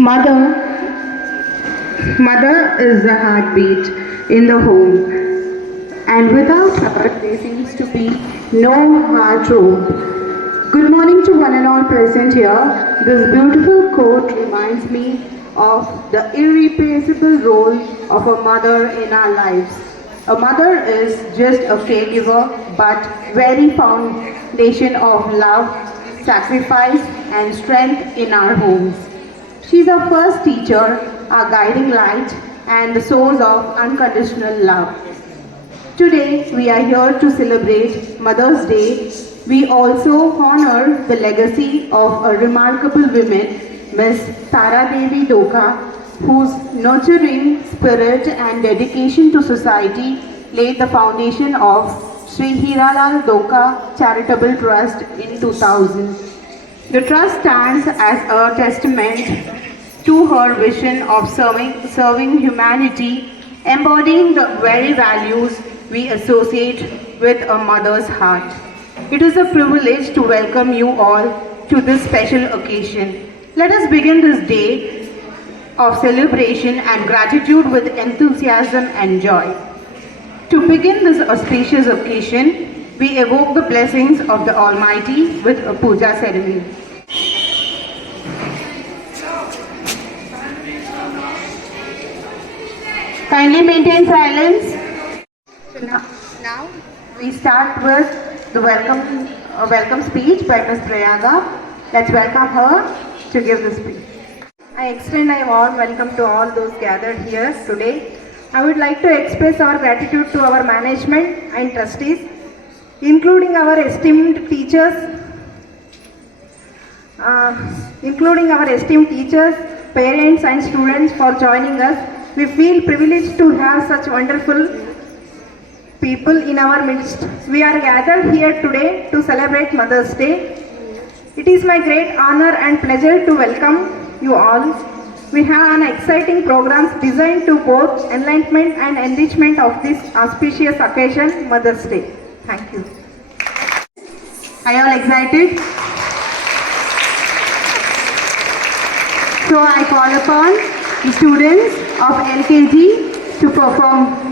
Mother is the heartbeat in the home, and without her, there seems to be no wardrobe. Good morning to one and all present here. This beautiful quote reminds me of the irreplaceable role of a mother in our lives. A mother is just a caregiver, but very foundation of love, sacrifice, and strength in our homes. She's our first teacher, our guiding light, and the source of unconditional love. Today, we are here to celebrate Mother's Day. We also honor the legacy of a remarkable woman, Miss Tara Devi Doka, whose nurturing spirit and dedication to society laid the foundation of Sri Hiralal Doka Charitable Trust in 2000. The trust stands as a testament to her vision of serving humanity, embodying the very values we associate with a mother's heart. It is a privilege to welcome you all to this special occasion. Let us begin this day of celebration and gratitude with enthusiasm and joy. To begin this auspicious occasion, we evoke the blessings of the Almighty with a puja ceremony. Kindly maintain silence. Now we start with the welcome speech by Ms. Prayaga. Let's welcome her to give the speech. I extend a warm welcome to all those gathered here today. I would like to express our gratitude to our management and trustees, including our esteemed teachers, parents and students for joining us. We feel privileged to have such wonderful people in our midst. We are gathered here today to celebrate Mother's Day. It is my great honor and pleasure to welcome you all. We have an exciting program designed to both enlightenment and enrichment of this auspicious occasion, Mother's Day. Thank you. Are you all excited? So I call upon the students of LKG to perform.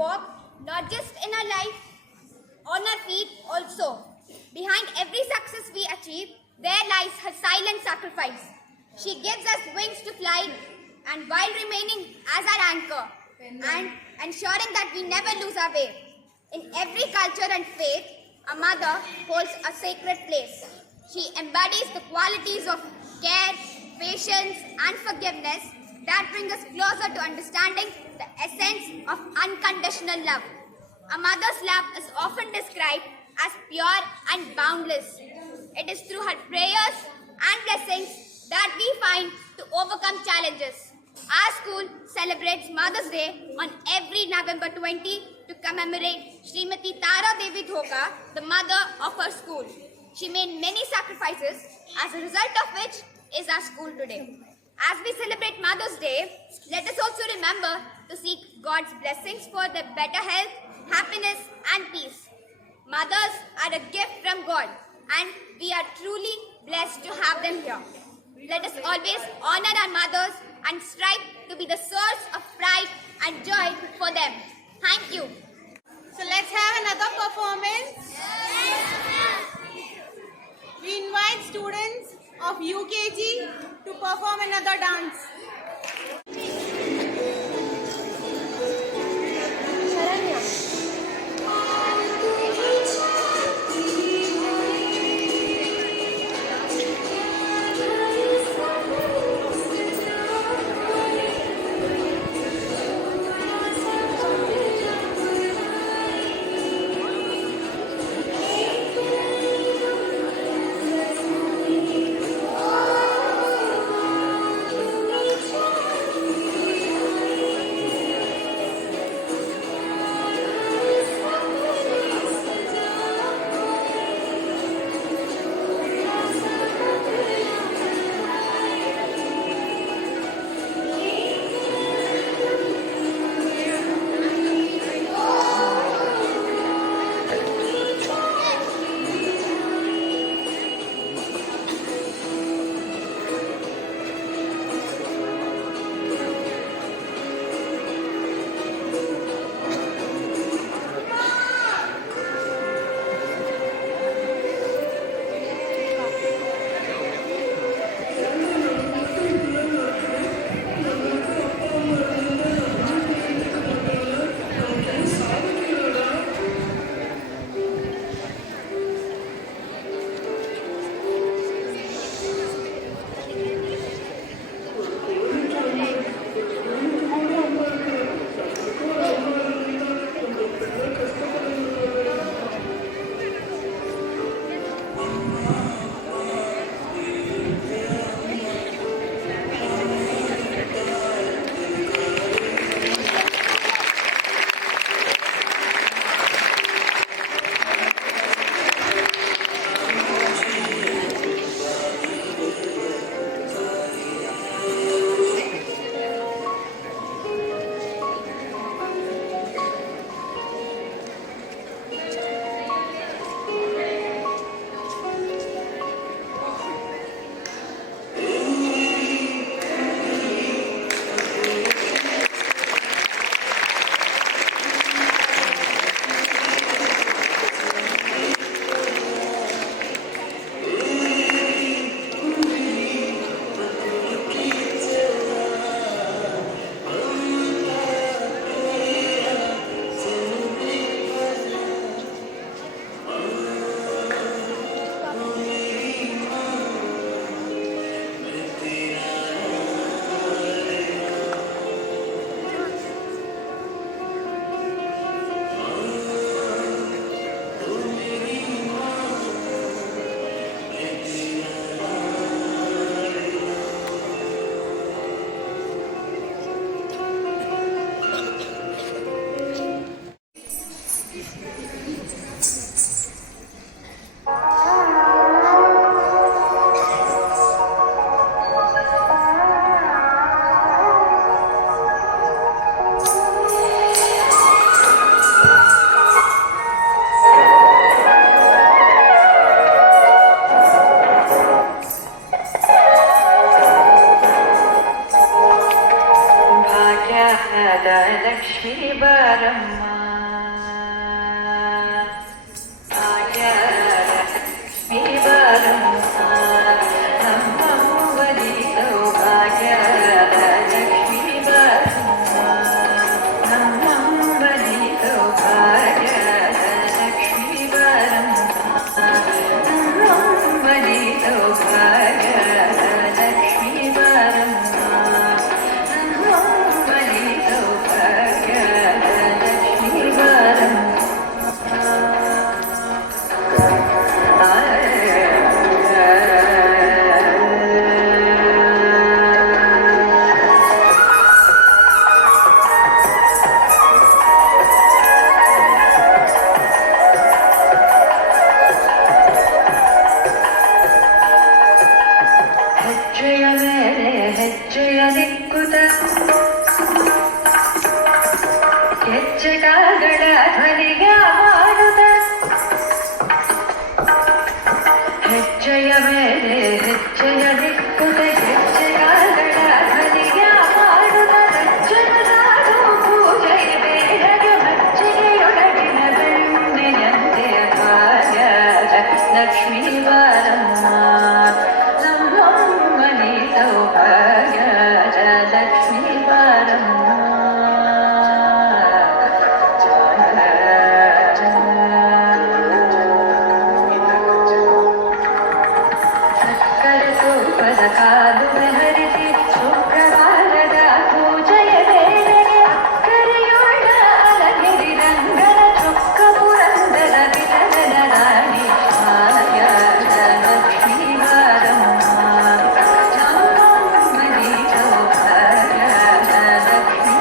walk not just in our life, on our feet also. Behind every success we achieve, there lies her silent sacrifice. She gives us wings to fly, and while remaining as our anchor and ensuring that we never lose our way. In every culture and faith, a mother holds a sacred place. She embodies the qualities of care, patience, and forgiveness that bring us closer to understanding the essence of unconditional love. A mother's love is often described as pure and boundless. It is through her prayers and blessings that we find to overcome challenges. Our school celebrates Mother's Day on every November 20 to commemorate Srimati Tara Devi Dhoka, the mother of her school. She made many sacrifices, as a result of which is our school today. As we celebrate Mother's Day, let us also remember to seek God's blessings for their better health, happiness, and peace. Mothers are a gift from God, and we are truly blessed to have them here. Let us always honor our mothers and strive to be the source of pride and joy for them. Thank you. So let's have another performance. We invite students of UKG to perform another dance. Lakshmi ಬಾರಮ್ಮ ಲಕ್ಷ್ಮೀ ಬಾರಮ್ಮ ನಮ್ಮವ್ವನಿ ಸೌಭಾಗ್ಯದ ಲಕ್ಷ್ಮೀ ಬಾರಮ್ಮ ನಮ್ಮವ್ವನಿ ಸೌಭಾಗ್ಯದ ಲಕ್ಷ್ಮೀ ಬಾರಮ್ಮ ನಮ್ಮವ್ವನಿ ಸೌಭಾಗ್ಯದ ಲಕ್ಷ್ಮೀ ಬಾರಮ್ಮ ಹೆಜ್ಜೆಯ ಮೇಲೆ ಹೆಜ್ಜೆಯ ದಿಕ್ಕುತ ಹೆಜ್ಜೆಗಳ ಧ್ವನಿಗ ಮಾಡುತ್ತ ಹೆಜ್ಜೆಯ ಮೇಲೆ ಹೆಜ್ಜೆಯ ದಿಕ್ಕುತ ಹೆಜ್ಜೆಗಳ ಧ್ವನಿಗ ಮಾಡುತ್ತ ಹೆಜ್ಜೆಯ ನಾಡು ಪೂಜೆಯ ಬೇರೆಗೆ ಮಜ್ಜಿಗೆಯೊಳಗಿನ ಬೆಣ್ಣೆಯಂತೆ ಕಾರ್ಯದ ಲಕ್ಷ್ಮೀ ಬಾರಮ್ಮ ನಮ್ಮಮ್ಮನಿ ಸೌಭಾಗ್ಯದ ಲಕ್ಷ್ಮೀ ಬಾರಮ್ಮ ಸಕ್ಕರೆ ತುಪ್ಪದ ಕಾಲುವೆ ಹರಿಸಿ ಶುಕ್ರವಾರದ ಪೂಜೆಯ ವೇಳೆಗೆ ಅಕ್ಕರೆಯೋಳ ಅಲಗಿರಿ ರಂಗನ ಚೊಕ್ಕ ಪುರಂದರ ವಿಠಲನ ರಾಣಿ ಆಯದ ಲಕ್ಷ್ಮೀ ಬಾರಮ್ಮ ನಮ್ಮಮ್ಮನಿ ಸೌಭಾಗ್ಯದ ಲಕ್ಷ್ಮೀ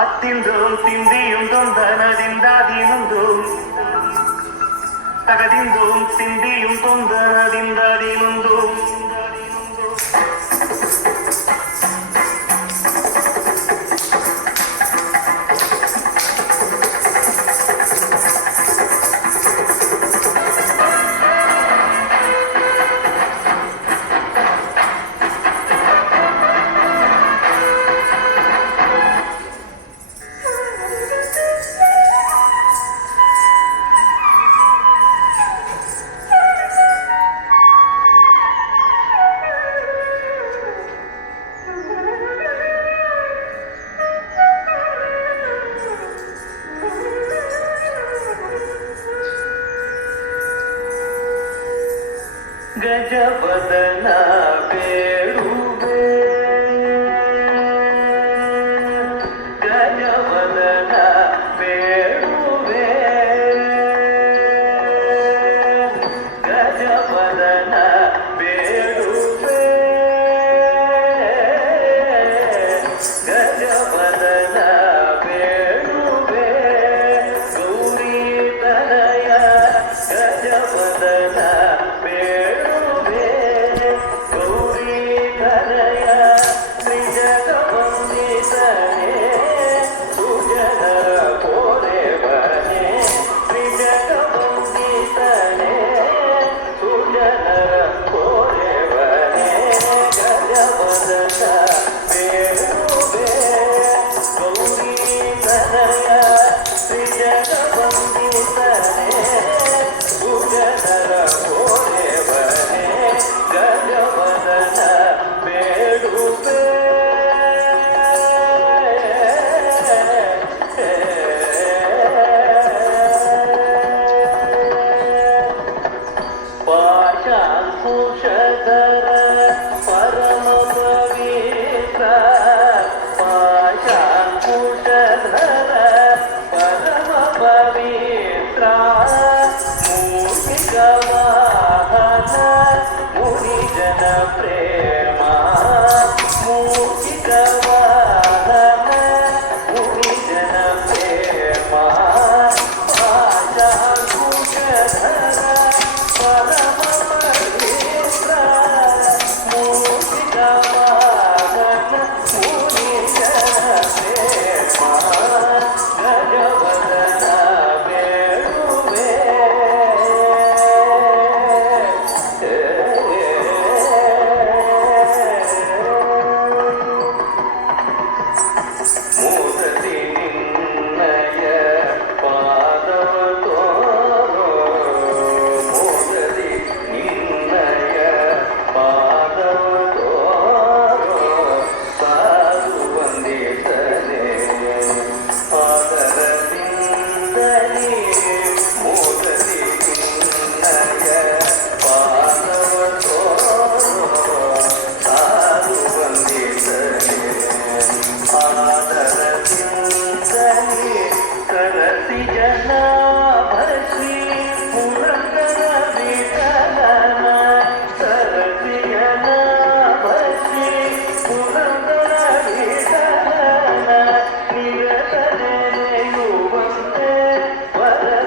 അത്തിന്തും തിന്തിയും തൊന്തനതിന്താതിനുന്തും തകതിന്തും തിന്തിയും തൊന്തനതിന്താതിനുന്തും ಗಜವದನ ಬೇಡುವೆ ಗಜವದನ ಬೇಡುವೆ ಗಜವದನ ಬೇಡುವೆ ಗಜವದನ ಬೇಡುವೆ ಗೌರಿ ತನಯ ಗಜವದನ ಬೇಡುವೆ ಗೌರಿ ತನಯ ತ್ರಿಜಗವಂದಿತನೇ ಸುಜನ ಕೋರೆವನೇ ತ್ರಿಜಗವಂದಿತನೇ ಸುಜನ ಕೋರೆವನೇ ಗಜವದನ ಬೇಡುವೆ ಗೌರಿ ತನಯ ತ್ರಿಜಗವಂದಿತನೇ ಸುಜನರ ಕೋರೆವನೇ ಗಜವದನ ಬೇಡುವೆ ಪಾಶಾಂಕುಶಧರ ಪರಮ ಪವಿತ್ರ ಪಾಶಾಂಕುಶಧರ ಪರಮ ಪವಿತ್ರ ಮೂಷಿಕ ವಾಹನ ಮುನಿಜನ ಪ್ರೇಮ ಮೂಷಿಕ ವಾಹನ ಮುನಿಜನ ಪ್ರೇಮ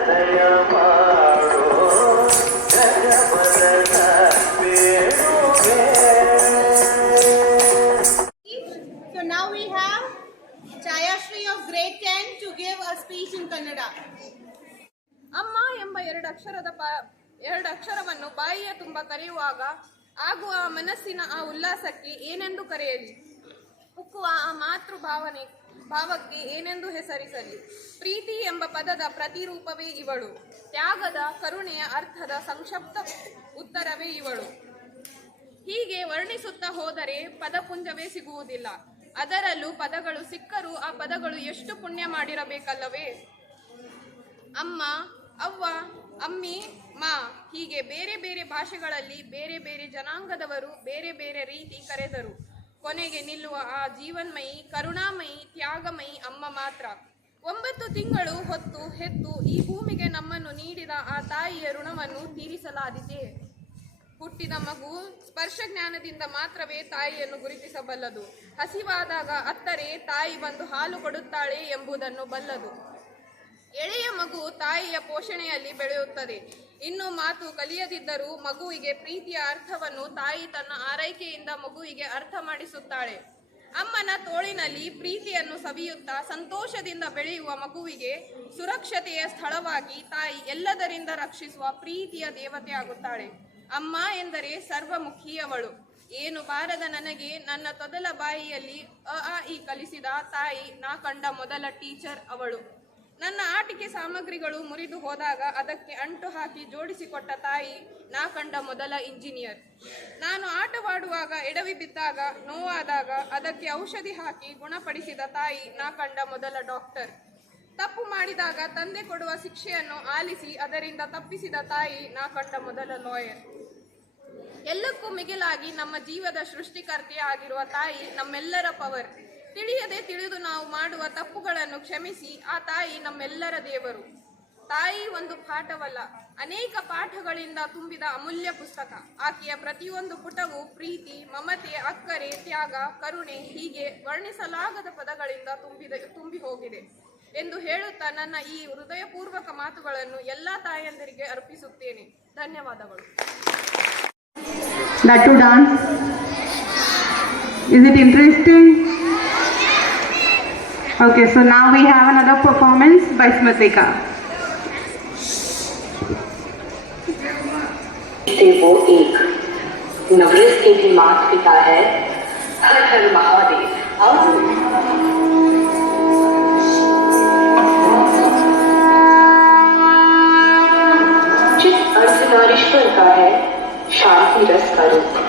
ದಯ ಮಾಡೋ ಜಗಪದನ ಬೇಡುವೆ. So now we have Chayashri of grade 10 to give a speech in Kannada. ಅಮ್ಮ ಎಂಬ ಎರಡಕ್ಷರವನ್ನು ಬಾಯಿಯ ತುಂಬ ಕರೆಯುವಾಗ ಆಗುವ ಮನಸ್ಸಿನ ಆ ಉಲ್ಲಾಸಕ್ಕೆ ಏನೆಂದು ಕರೆಯಲಿ? ಉಕ್ಕುವ ಆ ಭಾವಕ್ಕೆ ಏನೆಂದು ಹೆಸರಿಸಲಿ? ಪ್ರೀತಿ ಎಂಬ ಪದದ ಪ್ರತಿರೂಪವೇ ಇವಳು. ತ್ಯಾಗದ ಕರುಣೆಯ ಅರ್ಥದ ಸಂಕ್ಷಿಪ್ತ ಉತ್ತರವೇ ಇವಳು. ಹೀಗೆ ವರ್ಣಿಸುತ್ತಾ ಹೋದರೆ ಪದಪುಂಜವೇ ಸಿಗುವುದಿಲ್ಲ. ಅದರಲ್ಲೂ ಪದಗಳು ಸಿಕ್ಕರೂ ಆ ಪದಗಳು ಎಷ್ಟು ಪುಣ್ಯ ಮಾಡಿರಬೇಕಲ್ಲವೇ? ಅಮ್ಮ, ಅವ್ವ, ಅಮ್ಮಿ, ಮಾ ಹೀಗೆ ಬೇರೆ ಬೇರೆ ಭಾಷೆಗಳಲ್ಲಿ ಬೇರೆ ಬೇರೆ ಜನಾಂಗದವರು ಬೇರೆ ಬೇರೆ ರೀತಿ ಕರೆದರು. ಕೊನೆಗೆ ನಿಲ್ಲುವ ಆ ಜೀವನ್ಮಯಿ, ಕರುಣಾಮಯಿ, ತ್ಯಾಗಮಯಿ ಅಮ್ಮ ಮಾತ್ರ. 9 ತಿಂಗಳು ಹೊತ್ತು ಹೆತ್ತು ಈ ಭೂಮಿಗೆ ನಮ್ಮನ್ನು ನೀಡಿದ ಆ ತಾಯಿಯ ಋಣವನ್ನು ತೀರಿಸಲಾದೀತೆ? ಹುಟ್ಟಿದ ಮಗು ಸ್ಪರ್ಶ ಜ್ಞಾನದಿಂದ ಮಾತ್ರವೇ ತಾಯಿಯನ್ನು ಗುರುತಿಸಬಲ್ಲದು. ಹಸಿವಾದಾಗ ಅತ್ತರೆ ತಾಯಿ ಬಂದು ಹಾಲು ಕೊಡುತ್ತಾಳೆ ಎಂಬುದನ್ನು ಬಲ್ಲದು. ಎಳೆಯ ಮಗು ತಾಯಿಯ ಪೋಷಣೆಯಲ್ಲಿ ಬೆಳೆಯುತ್ತದೆ. ಇನ್ನು ಮಾತು ಕಲಿಯದಿದ್ದರೂ ಮಗುವಿಗೆ ಪ್ರೀತಿಯ ಅರ್ಥವನ್ನು ತಾಯಿ ತನ್ನ ಆರೈಕೆಯಿಂದ ಮಗುವಿಗೆ ಅರ್ಥ ಮಾಡಿಸುತ್ತಾಳೆ. ಅಮ್ಮನ ತೋಳಿನಲ್ಲಿ ಪ್ರೀತಿಯನ್ನು ಸವಿಯುತ್ತಾ ಸಂತೋಷದಿಂದ ಬೆಳೆಯುವ ಮಗುವಿಗೆ ಸುರಕ್ಷತೆಯ ಸ್ಥಳವಾಗಿ ತಾಯಿ ಎಲ್ಲದರಿಂದ ರಕ್ಷಿಸುವ ಪ್ರೀತಿಯ ದೇವತೆ ಆಗುತ್ತಾಳೆ. ಅಮ್ಮ ಎಂದರೆ ಸರ್ವಮುಖಿಯವಳು. ಏನು ಬಾರದ ನನಗೆ ನನ್ನ ತೊದಲ ಬಾಯಿಯಲ್ಲಿ ಅ ಆ ಇ ಕಲಿಸಿದ ತಾಯಿ ನಾ ಕಂಡ ಮೊದಲ ಟೀಚರ್ ಅವಳು. ನನ್ನ ಆಟಿಕೆ ಸಾಮಗ್ರಿಗಳು ಮುರಿದು ಹೋದಾಗ ಅದಕ್ಕೆ ಅಂಟು ಹಾಕಿ ಜೋಡಿಸಿಕೊಟ್ಟ ತಾಯಿ ನಾ ಕಂಡ ಮೊದಲ ಇಂಜಿನಿಯರ್. ನಾನು ಆಟವಾಡುವಾಗ ಎಡವಿ ಬಿದ್ದಾಗ ನೋವಾದಾಗ ಅದಕ್ಕೆ ಔಷಧಿ ಹಾಕಿ ಗುಣಪಡಿಸಿದ ತಾಯಿ ನಾ ಕಂಡ ಮೊದಲ ಡಾಕ್ಟರ್. ತಪ್ಪು ಮಾಡಿದಾಗ ತಂದೆ ಕೊಡುವ ಶಿಕ್ಷೆಯನ್ನು ಆಲಿಸಿ ಅದರಿಂದ ತಪ್ಪಿಸಿದ ತಾಯಿ ನಾ ಕಂಡ ಮೊದಲ ಲಾಯರ್. ಎಲ್ಲಕ್ಕೂ ಮಿಗಿಲಾಗಿ ನಮ್ಮ ಜೀವದ ಸೃಷ್ಟಿಕರ್ತೆ ಆಗಿರುವ ತಾಯಿ ನಮ್ಮೆಲ್ಲರ ಪವರ್. ತಿಳಿಯದೆ ತಿಳಿದು ನಾವು ಮಾಡುವ ತಪ್ಪುಗಳನ್ನು ಕ್ಷಮಿಸಿ ಆ ತಾಯಿ ನಮ್ಮೆಲ್ಲರ ದೇವರು. ತಾಯಿ ಒಂದು ಪಾಠವಲ್ಲ, ಅನೇಕ ಪಾಠಗಳಿಂದ ತುಂಬಿದ ಅಮೂಲ್ಯ ಪುಸ್ತಕ. ಆಕೆಯ ಪ್ರತಿಯೊಂದು ಪುಟವೂ ಪ್ರೀತಿ, ಮಮತೆ, ಅಕ್ಕರೆ, ತ್ಯಾಗ, ಕರುಣೆ ಹೀಗೆ ವರ್ಣಿಸಲಾಗದ ಪದಗಳಿಂದ ತುಂಬಿ ಹೋಗಿದೆ ಎಂದು ಹೇಳುತ್ತಾ ನನ್ನ ಈ ಹೃದಯಪೂರ್ವಕ ಮಾತುಗಳನ್ನು ಎಲ್ಲ ತಾಯಂದಿರಿಗೆ ಅರ್ಪಿಸುತ್ತೇನೆ. ಧನ್ಯವಾದಗಳು. That to dance. Is it interesting? Okay, so now we have another performance by Smritika. से वो एक नवरस के भी माता पिता है. हर हर महादेव. जिस अर्धनारीश्वर का है शांति रस का रूप.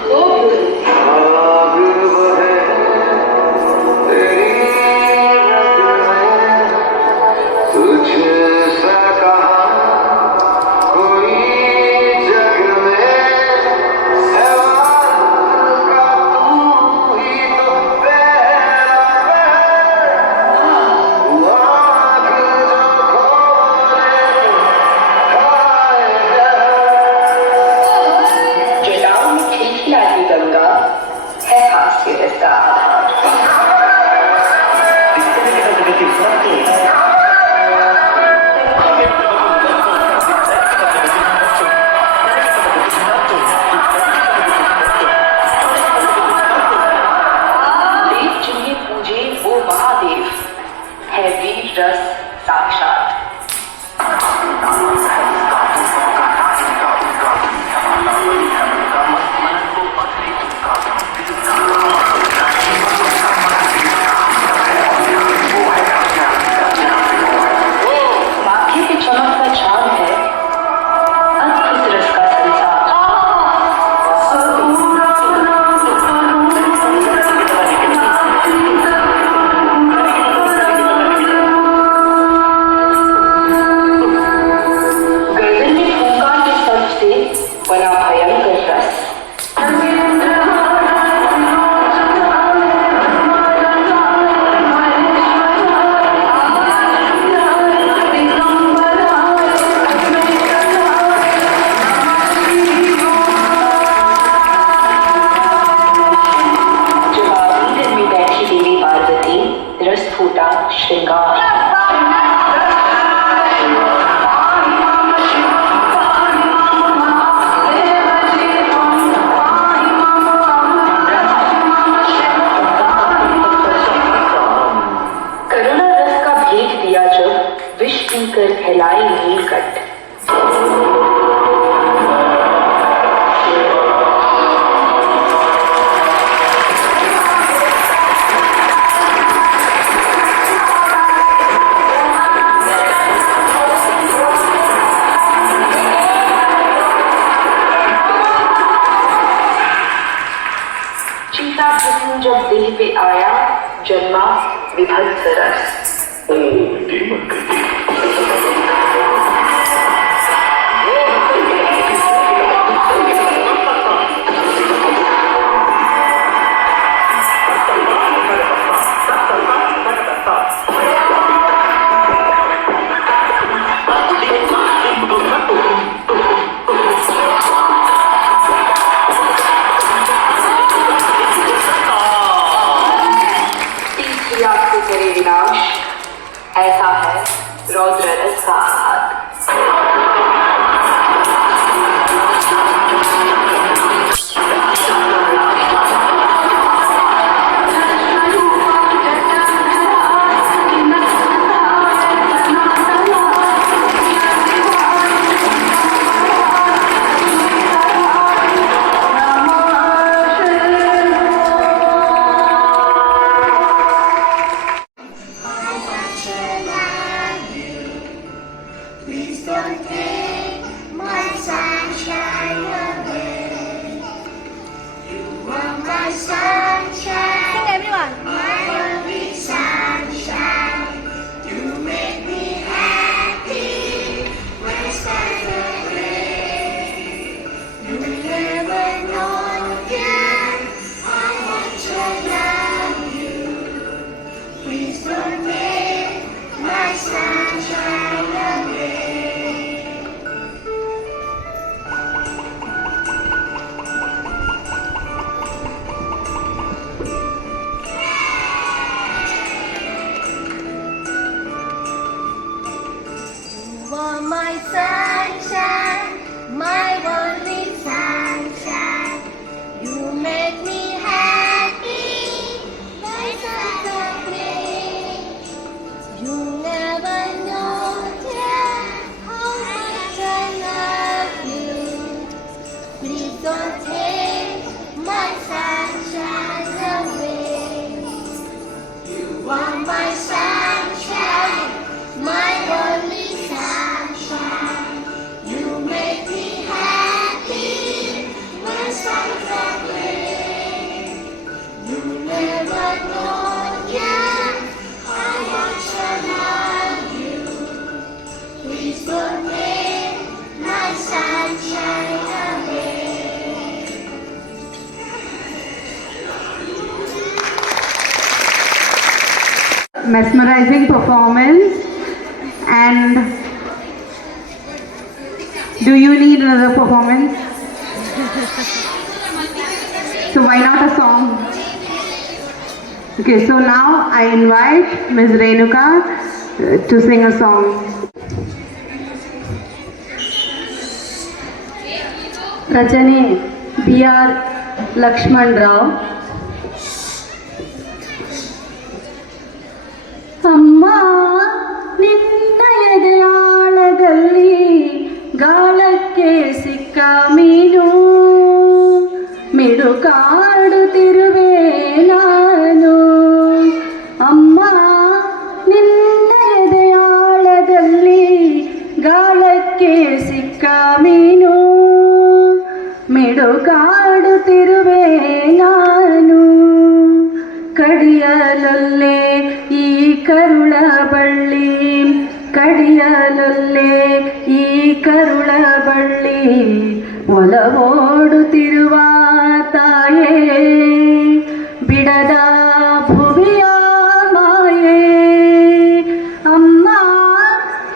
है लाई नीलकंठ। चीता भस्म जब दिल पे आया, जन्मा विभत्स रस। करे विनाश, ऐसा है रौद्र रस का हाथ। My sunshine, my only sunshine, you make me happy, my sunshine. You never know, dear, how much I love you. Please don't take my sunshine away. You are my sunshine, my only sunshine. You make me happy, my sunshine. You never know, yeah, how much I love you. Please don't take my sunshine away. Mesmerizing performance. And do you need another performance? So why not a song? Okay, so now I invite Ms. Renuka to sing a song. ರಚನೆ B.R. ಲಕ್ಷ್ಮಣ್ ರಾವ್. ಅಮ್ಮ ನಿನ್ನ ಎದೆಯಾಳದಲ್ಲಿ ಗಾಳಕ್ಕೆ ಸಿಕ್ಕ ಮೀನು, ಮಿಡುಕಾಡುತ್ತಿರುವೆ ನಾನು. ಅಮ್ಮ ನಿನ್ನ ಎದೆಯಾಳದಲ್ಲಿ ಗಾಳಕ್ಕೆ ಸಿಕ್ಕ ಮೀನು, ಮಿಡುಕಾಡುತ್ತಿರುವೆ ನಾನು. ಕಡಿಯಲೊಲ್ಲೆ ಈ ಕರುಳ ಬಳ್ಳಿ, ಕಡಿಯಲೊಲ್ಲೆ ಈ ಕರುಳ ಬಳ್ಳಿ, ಒಲವೋಡುತ್ತಿರುವ ತಾಯೇ ಬಿಡದ ಭುವಿಯ ಮಾಯೇ. ಅಮ್ಮ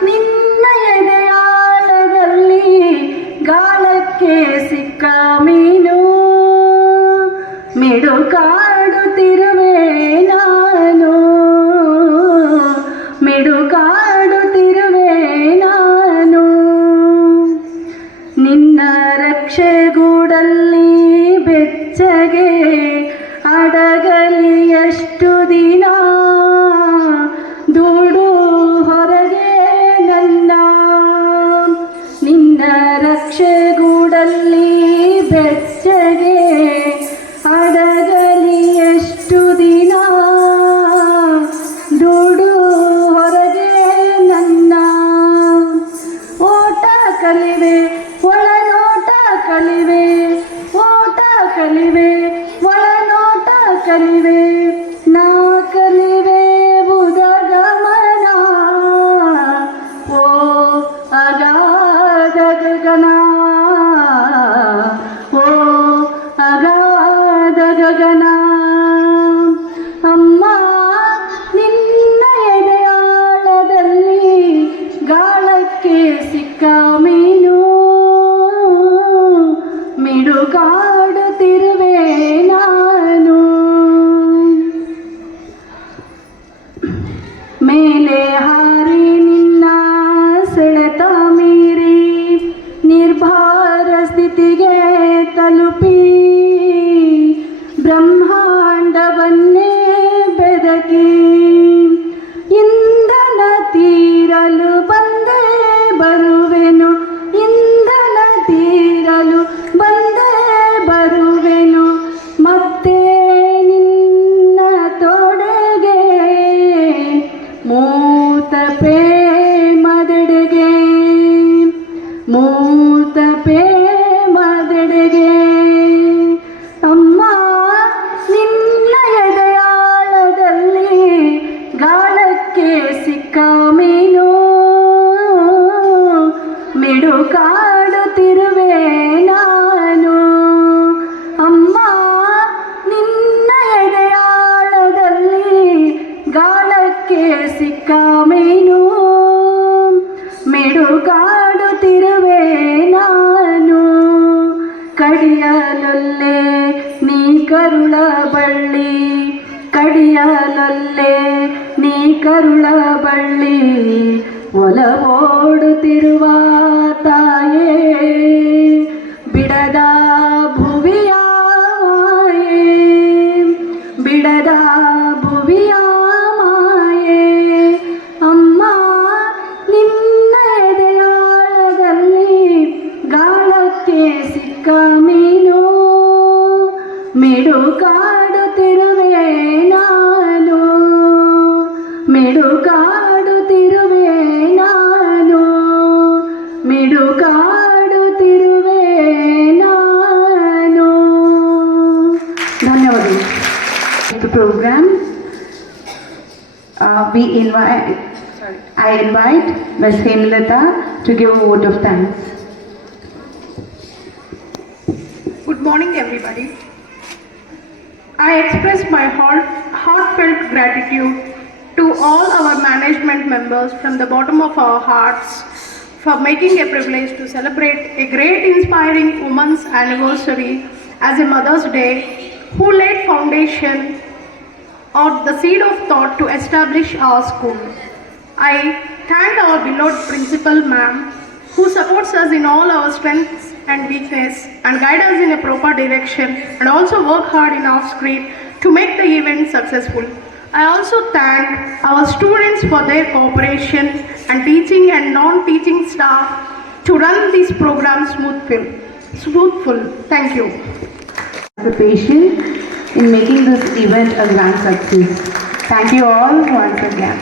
ನಿನ್ನ ಎದೆಯಾಳದಲ್ಲಿ ಗಾಳಕ್ಕೆ ಸಿಕ್ಕ ಮೀನು, ಮಿಡುಕಾಡುತ್ತಿರುವೆ ನಾನು, ಮಿಡುಕಾಡುತ್ತಿರುವೆ ನಾನು. ನಿನ್ನ ರಕ್ಷೆಗೂಡಲ್ಲಿ ಬೆಚ್ಚಗೆ ಅಡಗಲಿ ಎಷ್ಟು ದಿನ, ದೂಡು ಹೊರಗೆ ನನ್ನ ಸಿಕ್ಕಾಮೇನು ಮಿಡುಕಾಡುತ್ತಿರುವೆ ನಾನು. ಮೇಲೆ ಹಾರಿ ನಿನ್ನ ಸೆಳೆತ ಮೀರಿ ನಿರ್ಭರ ಸ್ಥಿತಿಗೆ ತಲುಪಿ ಬ್ರಹ್ಮಾಂಡವನ್ನೇ ಬೆದಕಿ ಇಂಧನ ತೀರಲು ಬಂದೇ ಬರುವೆನು, ಇಂಧನ ತೀರಲು ಬಂದೇ ಬರುವೆನು, ಮತ್ತೆ ನಿನ್ನ ತೊಡೆಗೆ ಮೂತ ಪ್ರೇಮದೆಡೆಗೆ, ಮೂತ ಪ್ರೇಮದೆಡೆಗೆ. ಅಮ್ಮ ನಿನ್ನ ಎದೆಯಾಳದಲ್ಲಿ ಗಾಳಕ್ಕೆ ಸಿಕ್ಕ ಮೀನು ಮಿಡುಕಾಡುತ್ತಿರುವೆ ನಾನು. ಅಮ್ಮ ನಿನ್ನ ಎದೆಯಾಳದಲ್ಲಿ ಗಾಳಕ್ಕೆ ಸಿಕ್ಕ ಮೀನು ಮಿಡುಕಾಡುತ್ತಿರುವೆ ನಾನು. ಕಡಿಯಲೊಲ್ಲೆ ನೀ ಕರುಳ ಬಳ್ಳಿ, ಕಡಿಯಲೊಲ್ಲೆ ನೀ ಕರುಳ ಬಳ್ಳಿ, ಒಲವೋಡುತ್ತಿರುವ ತಾಯೇ ಬಿಡದ ಭುವಿಯ ಮಾಯೆ, ಬಿಡದ ಭುವಿಯ ಮಾಯೆ. ಅಮ್ಮ ನಿನ್ನ ಎದೆಯಾಳದಲ್ಲಿ ಗಾಳಕ್ಕೆ ಸಿಕ್ಕ ಮೀನು ಮಿಡುಕಾಡುತ್ತಿರುವೆ ನಾನು, ಮಿಡುಕಾಡುತ್ತಿರುವೆ ನಾನು, ಮಿಡುಕಾಡುತ್ತಿರುವೆ ನಾನು. ಧನ್ಯವಾದಗಳು. The program I invite Ms. Hemlata to give a vote of thanks. Good morning, everybody. I express my heartfelt gratitude to all our management members from the bottom of our hearts for making a privilege to celebrate a great inspiring women's anniversary as a Mother's Day, who laid foundation or the seed of thought to establish our school. I thank our beloved principal ma'am, who supports us in all our strengths and weakness and guide us in a proper direction, and also work hard in off screen to make the event successful. I also thank our students for their cooperation and teaching and non-teaching staff to run this program smoothful. Thank you. Participation in making this event a grand success. Thank you all once again.